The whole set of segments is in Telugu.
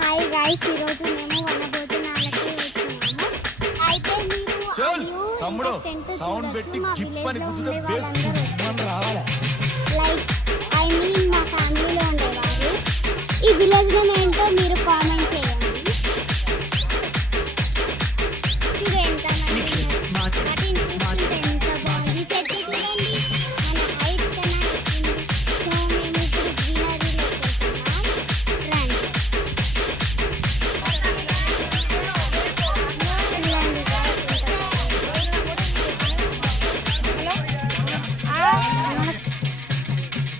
హాయ్ గైస్, ఈరోజు మేము వనభోజనాలకి వెళ్తున్నాము. అయితే మీరు తమ్ముడు సౌండ్ పెట్టి గిప్పని గుద్దుతే బేస్ రావాలి. లైక్ ఐ మీన్ మా ఫ్యామిలీలో ఉండేవారు. ఈ విలేజ్లో ఏంటో మీరు కామెంట్ చేయండి. చూడు ఎంత వాటిని చూస్తుంటే ఎంత బాగుంది. చెట్టు చూడండి, మన హైట్ కన్నా ఎక్కుంది. సో మేము ఇప్పుడు గ్రీనరీలోకి వెళ్తున్నాం. రండి.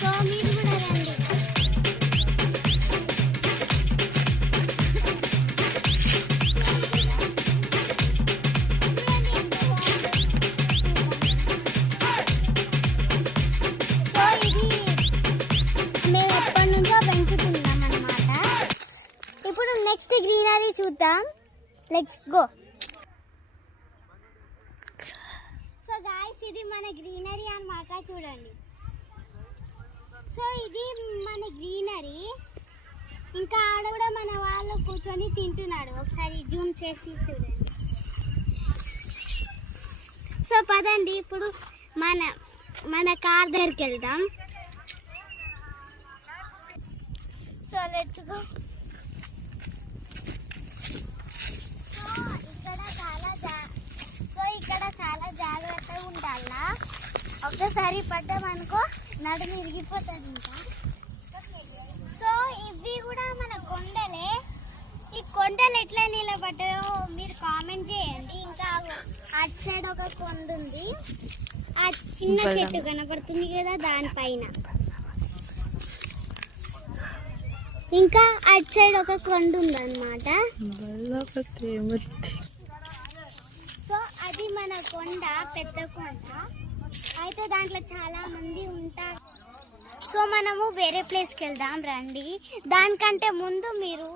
సో మీరు కూడా రండి. సో ఇది మేము ఎప్పటి నుంచో పెంచుతున్నాం అన్నమాట. ఇప్పుడు నెక్స్ట్ గ్రీనరీ చూద్దాం. Let's go. సో గాయ్స్, ఇది మన గ్రీనరీ అన్నమాట. చూడండి. సో ఇది మన గ్రీనరీ. ఇంకా ఆడ కూడా మన వాళ్ళు కూర్చొని తింటున్నాడు. ఒకసారి జూమ్ చేసి చూడండి. సో పదండి, ఇప్పుడు మన కార్ దగ్గరికి వెళ్దాం. So let's go. ఇక్కడ చాలా జాగ్రత్తగా ఉండాలా. ఒక్కసారి పడ్డామనుకో నడుము విరిగిపోతుంది. ఇంకా సో ఇవి కూడా మన కొండలే. ఈ కొండలు ఎట్లా నిలబడ్డాయో మీరు కామెంట్ చేయండి. ఇంకా అటు సైడ్ ఒక కొండ ఉంది, ఆ చిన్న చెట్టు కనపడుతుంది కదా దానిపైన. ఇంకా అటు సైడ్ ఒక కొండ ఉందన్నమాట. సో అది మన కొండ, పెద్ద కొండ. అయితే దాంట్లో చాలా మంది ఉంటారు. సో మనము వేరే ప్లేస్కి వెళ్దాం రండి. దానికంటే ముందు మీరు